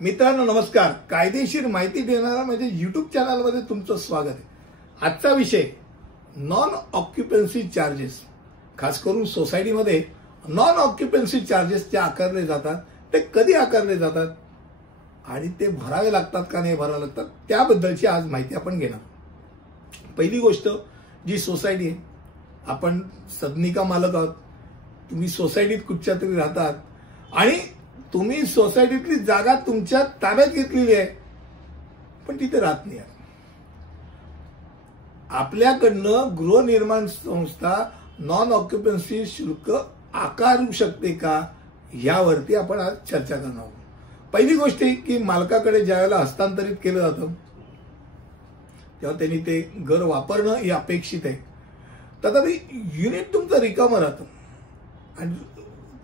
मित्रांनो नमस्कार. कायदेशीर माहिती देणारा म्हणजे YouTube चॅनलमध्ये तुमचं स्वागत आहे. आजचा विषय नॉन ऑक्युपन्सी चार्जेस. खास करून सोसायटीमध्ये नॉन ऑक्युपन्सी चार्जेस जे आकारले जातात ते कधी आकारले जातात आणि ते भरावे लागतात का नाही भरावे लागतात त्याबद्दलची आज माहिती आपण घेणार. पहिली गोष्ट, जी सोसायटी आहे, आपण सदनिका मालक आहोत. तुम्ही सोसायटीत कुठच्या तरी राहतात आणि तुम्ही सोसायटीतली जागा तुमच्या ताब्यात घेतलेली आहे पण तिथे राहत नाही. आपल्याकडनं गृहनिर्माण संस्था नॉन ऑक्युपन्सी शुल्क आकारू शकते का यावरती आपण आज चर्चा करणार आहोत. पहिली गोष्ट ही की मालकाकडे ज्यावेळेला हस्तांतरित केलं जातं तेव्हा त्यांनी ते घर वापरणं हे अपेक्षित आहे. तथापि युनिट तुमचं रिकामं राहतं आणि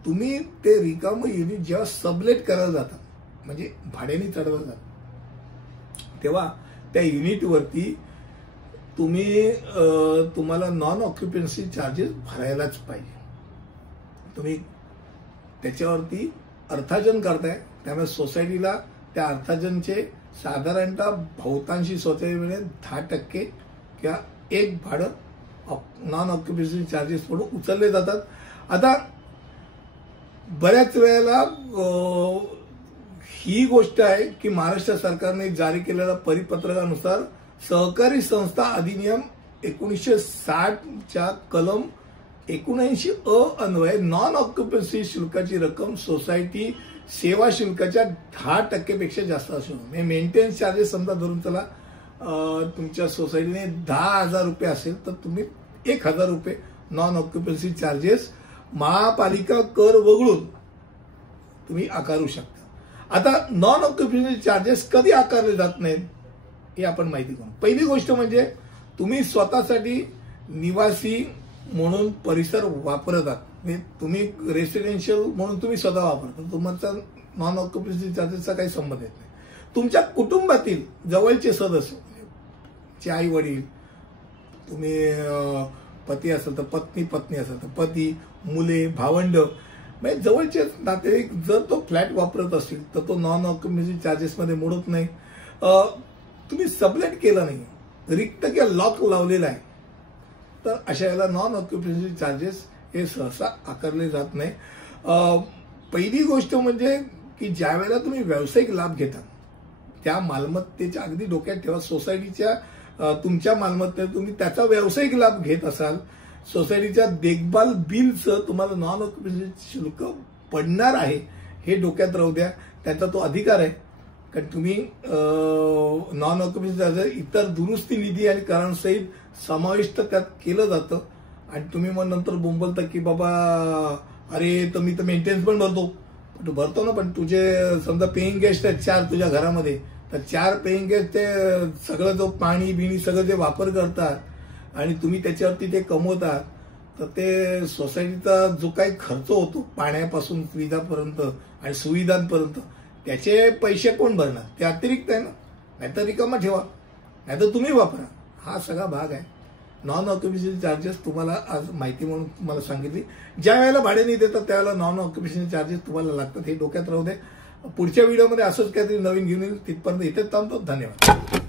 तुम्ही ते रिकामं युनिट जेव्हा सबलेट करायला जाता म्हणजे भाड्याने चढवलं जातं तेव्हा त्या युनिटवरती तुम्हाला नॉन ऑक्युपन्सी चार्जेस भरायलाच पाहिजे. तुम्ही त्याच्यावरती अर्थार्जन करताय त्यामुळे सोसायटीला त्या अर्थार्जनचे साधारणतः बहुतांशी सोसायटीमध्ये 10% किंवा एक भाडं नॉन ऑक्युपन्सी चार्जेस म्हणून उचलले जातात. आता बऱ्याच वेळेला ही गोष्ट आहे की महाराष्ट्र सरकारने जारी केलेल्या परिपत्रकानुसार सहकारी संस्था अधिनियम 1960च्या कलम 79 अन्वये नॉन ऑक्युपन्सी शुल्काची रक्कम सोसायटी सेवा शुल्काच्या 10% पेक्षा जास्त असू नये. मेंटेनन्स चार्जेस समजा धरून चला तुमच्या सोसायटीने 10,000 रुपये असेल तर तुम्ही 1,000 रुपये नॉन ऑक्युपन्सी चार्जेस महापालिका कर वगळून तुम्ही आकारू शकता. आता नॉन ऑक्युपन्सी चार्जेस कधी आकारले जात नाहीत हे आपण माहिती करू. पहिली गोष्ट म्हणजे तुम्ही स्वतःसाठी निवासी म्हणून परिसर वापरत आहात, म्हणजे तुम्ही रेसिडेन्शियल म्हणून तुम्ही स्वतः वापरता, तुमचा नॉन ऑक्युपन्सी चार्जेसचा काही संबंध येत नाही. तुमच्या कुटुंबातील जवळचे सदस्य, आई वडील, तुम्ही पती असेल तर पत्नी असेल तर पती, मुले, भावंड, म्हणजे जवळचे नातेवाईक जर तो फ्लॅट वापरत असेल तर तो नॉन ऑक्युपन्सी चार्जेस मध्ये मोडत नाही. तुम्ही सबलेट केलं नाही, रिक्त किंवा लॉक लावलेला आहे तर अशा वेळेला नॉन ऑक्युपन्सी चार्जेस हे सहसा आकारले जात नाही. पहिली गोष्ट म्हणजे की ज्या वेळेला तुम्ही व्यावसायिक लाभ घेता त्या मालमत्तेच्या अगदी डोक्यात ठेवा. सोसायटीच्या तुमच्या मालमत्तेत तुम्ही त्याचा व्यावसायिक लाभ घेत असाल, सोसायटीच्या देखभाल बिलचं तुम्हाला नॉन ऑक्युपन्सी शुल्क पडणार आहे हे डोक्यात राहू द्या. त्याचा तो अधिकार आहे कारण तुम्ही नॉन ऑक्युपन्सी चार्जेस इतर दुरुस्ती निधी आणि करांसहित समाविष्ट त्यात केलं जातं आणि तुम्ही मग नंतर बोंबलता की बाबा अरे तर मी तर मेंटेनन्स पण भरतो ना, पण तुझे समजा पेईंग गेस्ट आहेत 4 तुझ्या घरामध्ये, तर 4 पेईंग गेस्ट ते सगळं जो पाणी बिणी सगळं जे वापर करतात आणि तुम्ही त्याच्यावरती ते कमवतात तर ते सोसायटीचा जो काही खर्च होतो पाण्यापासून सुविधापर्यंत आणि सुविधांपर्यंत त्याचे पैसे कोण भरणार? ते अतिरिक्त आहे ना. नाहीतर रिकामा ठेवा, नाहीतर तुम्ही वापरा. हा सगळा भाग आहे. नॉन ऑक्युपन्सी चार्जेस तुम्हाला आज माहिती म्हणून तुम्हाला सांगितली. ज्या वेळेला भाड्याने देतात त्यावेळेला नॉन ऑक्युपन्सी चार्जेस तुम्हाला लागतात हे डोक्यात राहू दे. पुढच्या व्हिडिओमध्ये असंच काहीतरी नवीन घेऊन येईल. तिथपर्यंत इथेच थांबतो. धन्यवाद.